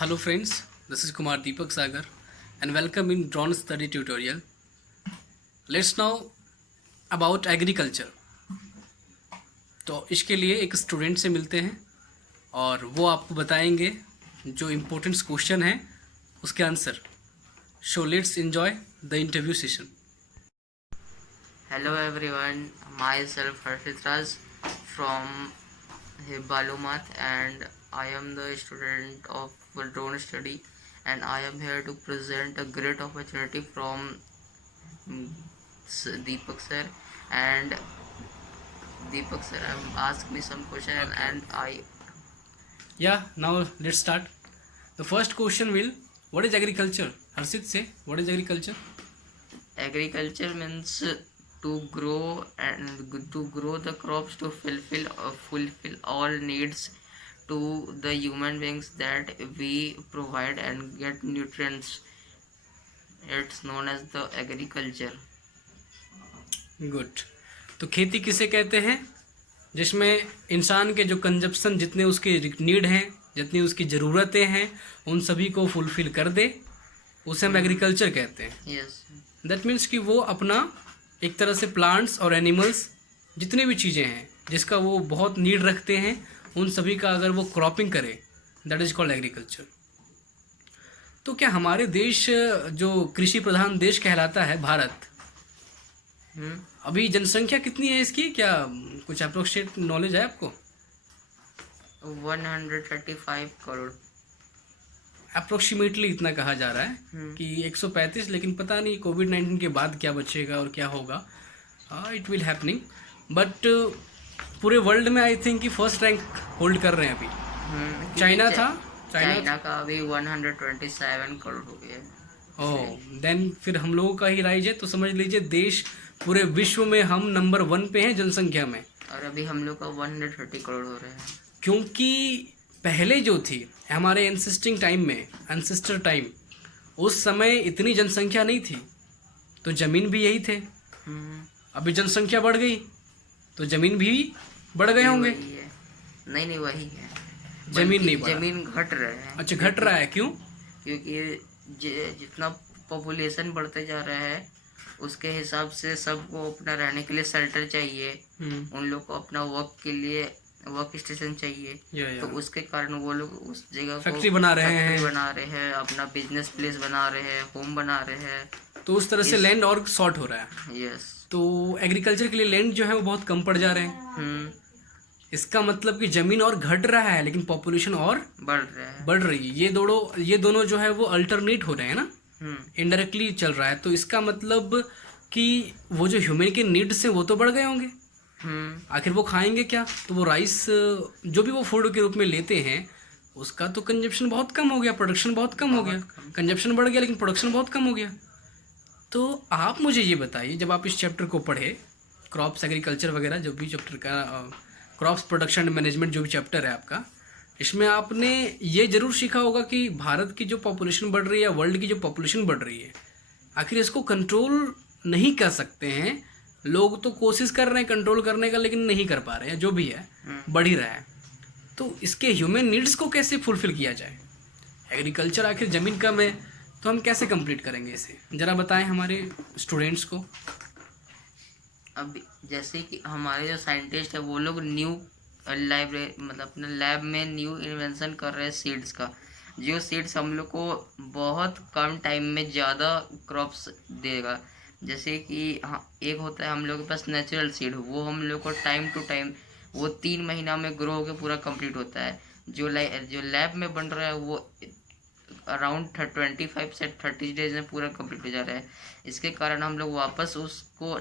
Hello friends, this is Kumar Deepak Sagar and welcome in drone study tutorial. Let's know about agriculture. तो इसके लिए एक student से मिलते हैं और वो आपको बताएंगे जो इम्पोर्टेंट क्वेश्चन है उसके answer. So let's enjoy the interview session. Hello everyone, myself Harshit Raj from Balumat and I am the student of drone study and I am here to present a great opportunity from Deepak sir. And Deepak sir asked me some question and I... Yeah, now let's start. The first question will, what is agriculture? Harshit, say, what is agriculture? Agriculture means to grow the crops to fulfill all needs to the human beings that we provide and get nutrients. It's known as the agriculture. Good. तो खेती किसे कहते हैं? जिसमें इंसान के जो consumption जितने उसके नीड हैं, जितनी उसकी ज़रूरतें हैं, उन सभी को फुलफिल कर दे, उसे हम एग्रीकल्चर कहते हैं. Yes. दैट मीन्स कि वो अपना एक तरह से प्लांट्स और एनिमल्स जितने भी चीज़ें हैं जिसका वो बहुत नीड रखते हैं, उन सभी का अगर वो क्रॉपिंग करे, दैट इज कॉल्ड एग्रीकल्चर. तो क्या हमारे देश जो कृषि प्रधान देश कहलाता है भारत, अभी जनसंख्या कितनी है इसकी? क्या कुछ अप्रोक्सीमेट नॉलेज है आपको? 135 करोड़. अप्रोक्सीमेटली इतना कहा जा रहा है कि 135, लेकिन पता नहीं कोविड-19 के बाद क्या बचेगा और क्या होगा. इट विल हैपनिंग, बट पूरे वर्ल्ड में आई थिंक कि फर्स्ट रैंक होल्ड कर रहे हैं अभी. चाइना का अभी 127 करोड़ हो गया. ओह, देन फिर हम लोगों का ही राइज है. तो समझ लीजिए देश पूरे विश्व में हम नंबर 1 पे हैं जनसंख्या में. और अभी हम लोग का 130 करोड़ हो रहे हैं. क्योंकि पहले जो थी हमारे एंसेस्टर टाइम, उस समय इतनी जनसंख्या नहीं थी, तो ज़मीन भी यही थे. अभी जनसंख्या बढ़ गई तो ज़मीन भी बढ़ गए होंगे. नहीं वही है. ज़मीन नहीं बढ़ा. ज़मीन घट रहा है. अच्छा, घट रहा है. क्यों? क्योंकि जितना पॉपुलेशन बढ़ते जा रहा है उसके हिसाब से सबको अपना रहने के लिए शेल्टर चाहिए. उन लोग को अपना वर्क के लिए वर्क स्टेशन चाहिए. तो उसके कारण वो लोग उस जगह को फैक्ट्री बना रहे हैं, अपना बिजनेस प्लेस बना रहे हैं, होम बना रहे हैं. तो उस तरह से लैंड और शॉर्ट हो रहा है. यस. तो एग्रीकल्चर के लिए लैंड जो है वो बहुत कम पड़ जा रहे हैं. इसका मतलब कि जमीन और घट रहा है लेकिन पॉपुलेशन और बढ़ रही है. ये दोनों जो है वो अल्टरनेट हो रहे हैं ना, इनडायरेक्टली चल रहा है. तो इसका मतलब कि वो जो ह्यूमन के नीड्स हैं वो तो बढ़ गए होंगे. आखिर वो खाएंगे क्या? तो वो राइस जो भी वो फूड के रूप में लेते हैं उसका तो कंजप्शन बहुत कम हो गया, प्रोडक्शन बहुत कम हो गया. कंजप्शन बढ़ गया लेकिन प्रोडक्शन बहुत कम हो गया. तो आप मुझे ये बताइए, जब आप इस चैप्टर को पढ़े, क्रॉप्स एग्रीकल्चर वगैरह जो भी चैप्टर का, क्रॉप्स प्रोडक्शन एंड मैनेजमेंट जो भी चैप्टर है आपका, इसमें आपने ये ज़रूर सीखा होगा कि भारत की जो पॉपुलेशन बढ़ रही है, वर्ल्ड की जो पॉपुलेशन बढ़ रही है, आखिर इसको कंट्रोल नहीं कर सकते हैं. लोग तो कोशिश कर रहे हैं कंट्रोल करने का लेकिन नहीं कर पा रहे हैं. जो भी है बढ़ ही रहा है. तो इसके ह्यूमन नीड्स को कैसे फुलफिल किया जाए? एग्रीकल्चर, आखिर ज़मीन कम है तो हम कैसे कंप्लीट करेंगे इसे? ज़रा बताएं हमारे स्टूडेंट्स को. अब जैसे कि हमारे जो साइंटिस्ट है वो लोग न्यू लाइब्रेरी मतलब अपने लैब में न्यू इन्वेंशन कर रहे हैं सीड्स का. जो सीड्स हम लोग को बहुत कम टाइम में ज़्यादा क्रॉप्स देगा. जैसे कि एक होता है हम लोग के पास नेचुरल सीड, वो हम लोग को टाइम टू टाइम वो 3 महीना में ग्रो होकर पूरा कंप्लीट होता है. जो लैब में बन रहा है वो अराउंड 25 से 30 डेज में पूरा कंप्लीट हो जा रहा है. इसके कारण हम लोग वापस उसको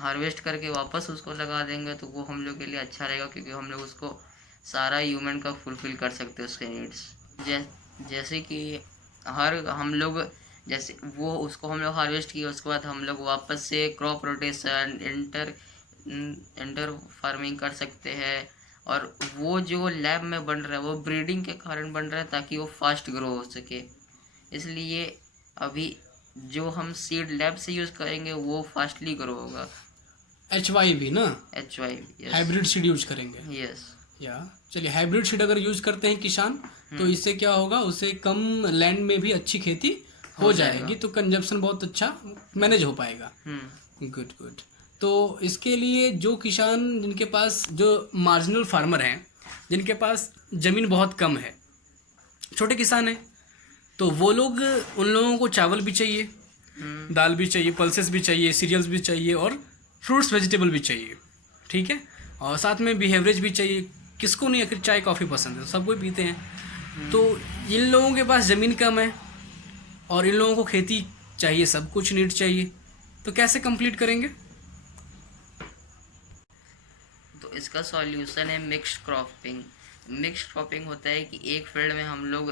हार्वेस्ट करके वापस उसको लगा देंगे तो वो हम लोग के लिए अच्छा रहेगा, क्योंकि हम लोग उसको सारा ह्यूमन का फुलफिल कर सकते हैं उसके नीड्स. जैसे कि हम लोग जैसे वो उसको हम लोग हार्वेस्ट किए, उसके बाद हम लोग वापस से क्रॉप रोटेशन, इंटर फार्मिंग कर सकते हैं. और वो जो लैब में बन रहा है वो ब्रीडिंग के कारण बन रहा है ताकि वो फास्ट ग्रो हो सके. इसलिए अभी जो हम सीड लैब से यूज़ करेंगे वो फास्टली ग्रो होगा. HYV ना, HYV हाइब्रिड सीड यूज करेंगे. यस. या चलिए, हाइब्रिड सीड अगर यूज करते हैं किसान तो इससे क्या होगा, उसे कम लैंड में भी अच्छी खेती हो जाएगी, तो कंजप्शन बहुत अच्छा मैनेज हो पाएगा। Good good. तो इसके लिए जो किसान जिनके पास, जो मार्जिनल फार्मर हैं, जिनके पास ज़मीन बहुत कम है, छोटे किसान हैं, तो वो लोग, उन लोगों को चावल भी चाहिए, दाल भी चाहिए, पल्सेस भी चाहिए, सीरियल्स भी चाहिए और फ्रूट्स वेजिटेबल भी चाहिए, ठीक है, और साथ में बिहेवरेज भी चाहिए। किसको नहीं आखिर चाय कॉफ़ी पसंद है, सब कोई पीते हैं। तो इन लोगों के पास ज़मीन कम है और इन लोगों को खेती चाहिए, सब कुछ नीड चाहिए, तो कैसे कंप्लीट करेंगे? तो इसका सॉल्यूशन है मिक्स्ड क्रॉपिंग। मिक्स्ड क्रॉपिंग होता है कि एक फील्ड में हम लोग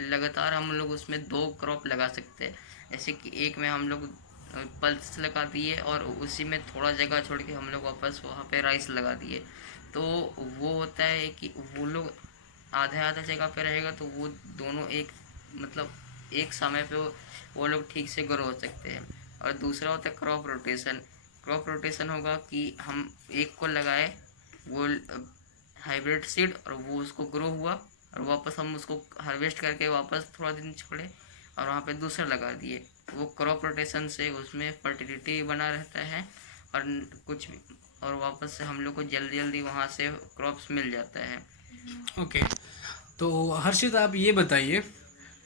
लगातार हम लोग उसमें 2 क्रॉप लगा सकते हैं। जैसे कि एक में हम लोग पल्स लगा दिए और उसी में थोड़ा जगह छोड़ के हम लोग वापस वहाँ पे राइस लगा दिए। तो वो होता है कि वो लोग आधे जगह पे रहेगा, तो वो दोनों मतलब एक समय पे वो लोग ठीक से ग्रो हो सकते हैं। और दूसरा होता है क्रॉप रोटेशन। क्रॉप रोटेशन होगा कि हम एक को लगाए, वो हाइब्रिड सीड, और वो उसको ग्रो हुआ और वापस हम उसको हार्वेस्ट करके वापस थोड़ा दिन छोड़े और वहाँ पे दूसरा लगा दिए। वो क्रॉप रोटेशन से उसमें फर्टिलिटी बना रहता है और कुछ भी, और वापस से हम लोग को जल्दी जल्दी वहाँ से क्रॉप्स मिल जाता है। ओके। तो हर्षित, आप ये बताइए,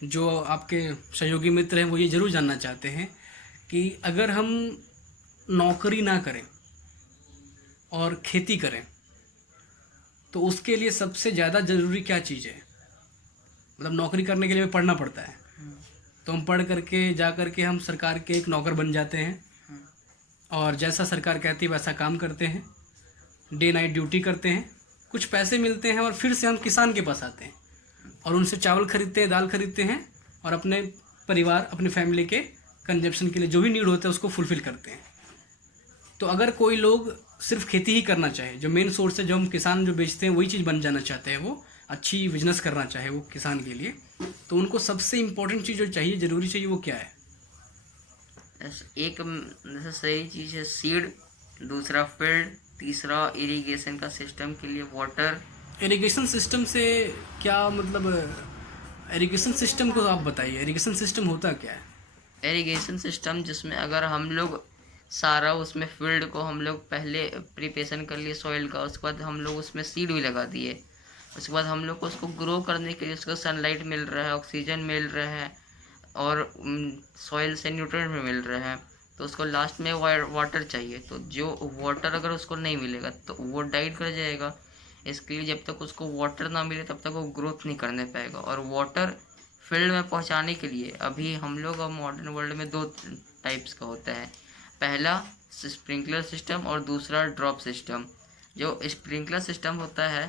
जो आपके सहयोगी मित्र हैं वो ये ज़रूर जानना चाहते हैं कि अगर हम नौकरी ना करें और खेती करें तो उसके लिए सबसे ज़्यादा ज़रूरी क्या चीज़ है? मतलब नौकरी करने के लिए पढ़ना पड़ता है, तो हम पढ़ करके जा करके हम सरकार के एक नौकर बन जाते हैं और जैसा सरकार कहती है वैसा काम करते हैं, डे नाइट ड्यूटी करते हैं, कुछ पैसे मिलते हैं और फिर से हम किसान के पास आते हैं और उनसे चावल खरीदते हैं, दाल खरीदते हैं और अपने परिवार, अपने फैमिली के कंजप्शन के लिए जो भी नीड होता है उसको फुलफ़िल करते हैं। तो अगर कोई लोग सिर्फ खेती ही करना चाहे, जो मेन सोर्स है, जो हम किसान जो बेचते हैं वही चीज़ बन जाना चाहते हैं, वो अच्छी बिजनेस करना चाहे वो किसान के लिए, तो उनको सबसे इम्पोर्टेंट चीज़ जो चाहिए, ज़रूरी चाहिए, वो क्या है? एक जैसे सही चीज़ है सीड, दूसरा फील्ड, तीसरा इरिगेशन का सिस्टम के लिए वाटर। इरिगेशन सिस्टम से क्या मतलब? इरिगेशन सिस्टम को आप बताइए, इरिगेशन सिस्टम होता क्या है? इरिगेशन सिस्टम जिसमें अगर हम लोग सारा उसमें फील्ड को हम लोग पहले प्रिपरेशन कर लिए सॉइल का, उसके बाद हम लोग उसमें सीड भी लगा दिए, उसके बाद हम लोग को उसको ग्रो करने के लिए उसको सनलाइट मिल रहा है, ऑक्सीजन मिल रहा है और सॉइल से न्यूट्रिएंट भी मिल रहा है, तो उसको लास्ट में वाटर चाहिए। तो जो वाटर अगर उसको नहीं मिलेगा तो वो डाइट कर जाएगा। इसके लिए जब तक उसको वाटर ना मिले तब तक वो ग्रोथ नहीं करने पाएगा। और वाटर फील्ड में पहुंचाने के लिए अभी हम लोग अब मॉडर्न वर्ल्ड में 2 टाइप्स का होता है। पहला स्प्रिंकलर सिस्टम और दूसरा ड्रॉप सिस्टम। जो स्प्रिंकलर सिस्टम होता है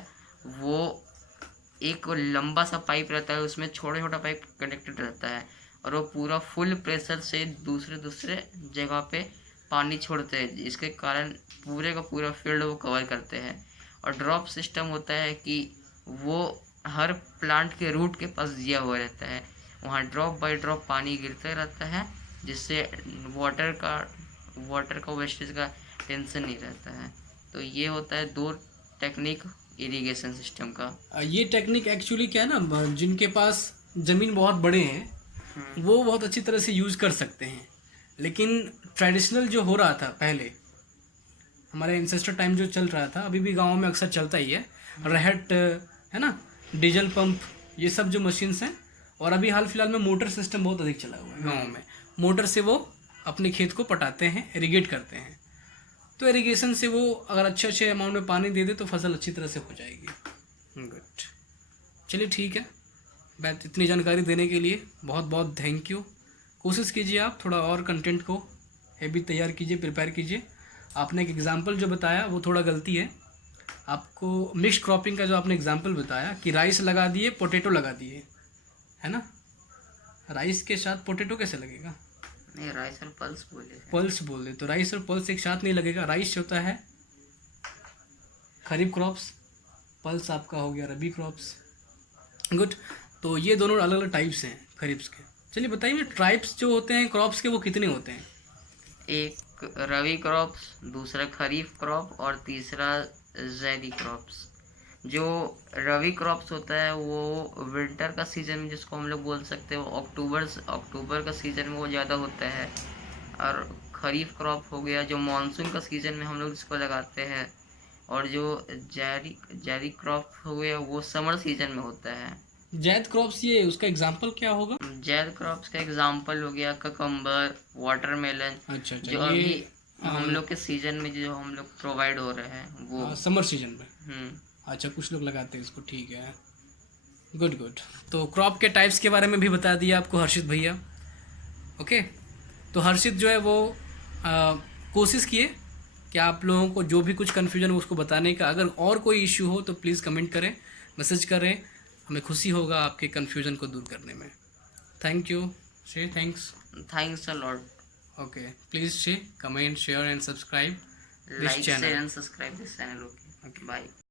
वो एक लंबा सा पाइप रहता है, उसमें छोटा छोटा पाइप कनेक्टेड रहता है और वो पूरा फुल प्रेशर से दूसरे जगह पे पानी छोड़ते हैं, जिसके कारण पूरे का पूरा फील्ड वो कवर करते हैं। और ड्रॉप सिस्टम होता है कि वो हर प्लांट के रूट के पास दिया हुआ रहता है, वहाँ ड्रॉप बाय ड्रॉप पानी गिरता रहता है, जिससे वाटर का वेस्टेज का टेंशन नहीं रहता है। तो ये होता है 2 टेक्निक इरिगेशन सिस्टम का। ये टेक्निक एक्चुअली क्या है ना, जिनके पास ज़मीन बहुत बड़े हैं वो बहुत अच्छी तरह से यूज़ कर सकते हैं, लेकिन ट्रेडिशनल जो हो रहा था पहले, हमारे एंसेस्टर टाइम जो चल रहा था, अभी भी गाँव में अक्सर चलता ही है, रहट है ना, डीजल पंप, ये सब जो मशीन्स हैं, और अभी हाल फिलहाल में मोटर सिस्टम बहुत अधिक चला हुआ है गाँव में। मोटर से वो अपने खेत को पटाते हैं, इरिगेट करते हैं। तो इरिगेशन से वो अगर अच्छे अमाउंट में पानी दे दे तो फसल अच्छी तरह से हो जाएगी। गुड, चलिए ठीक है। बात इतनी जानकारी देने के लिए बहुत बहुत थैंक यू। कोशिश कीजिए आप थोड़ा और कंटेंट को हैवी तैयार कीजिए, प्रिपेयर कीजिए। आपने एक एग्जांपल जो बताया वो थोड़ा गलती है। आपको मिक्स क्रॉपिंग का जो आपने एग्जांपल बताया कि राइस लगा दिए, पोटैटो लगा दिए, है ना, राइस के साथ पोटैटो कैसे लगेगा? नहीं, राइस और पल्स बोले। पल्स बोल दे तो राइस और पल्स एक साथ नहीं लगेगा। राइस होता है खरीफ क्रॉप्स, पल्स आपका हो गया रबी क्रॉप्स। गुड, तो ये दोनों अलग अलग टाइप्स हैं खरीफ के। चलिए बताइए, टाइप्स जो होते हैं क्रॉप्स के वो कितने होते हैं? एक रबी क्रॉप्स, दूसरा खरीफ क्रॉप और तीसरा ज़ैदी क्रॉप्स। जो रवि क्रॉप्स होता है वो विंटर का सीज़न में, जिसको हम लोग बोल सकते हैं, वो अक्टूबर का सीज़न में वो ज़्यादा होता है। और खरीफ क्रॉप हो गया जो मानसून का सीज़न में हम लोग इसको लगाते हैं। और जो जारी क्रॉप हो गया वो समर सीज़न में होता है। जैद क्रॉप्स, ये उसका एग्जांपल क्या होगा? जैद क्रॉप्स का एग्जांपल हो गया ककम्बर, वाटरमेलन, अच्छा, जो ये अभी हम लोग के सीजन में जो हम लोग प्रोवाइड हो रहे हैं वो समर सीजन में। अच्छा, कुछ लोग लगाते हैं इसको, ठीक है, गुड गुड। तो क्रॉप के टाइप्स के बारे में भी बता दिया आपको हर्षित भैया। ओके, तो हर्षित जो है वो कोशिश किए कि आप लोगों को जो भी कुछ कन्फ्यूजन हो उसको बताने का। अगर और कोई इश्यू हो तो प्लीज़ कमेंट करें, मैसेज करें, हमें खुशी होगा आपके कन्फ्यूजन को दूर करने में। थैंक यू, से thanks a lot. Okay, please से comment, share and subscribe like, share and subscribe this channel. Okay, bye.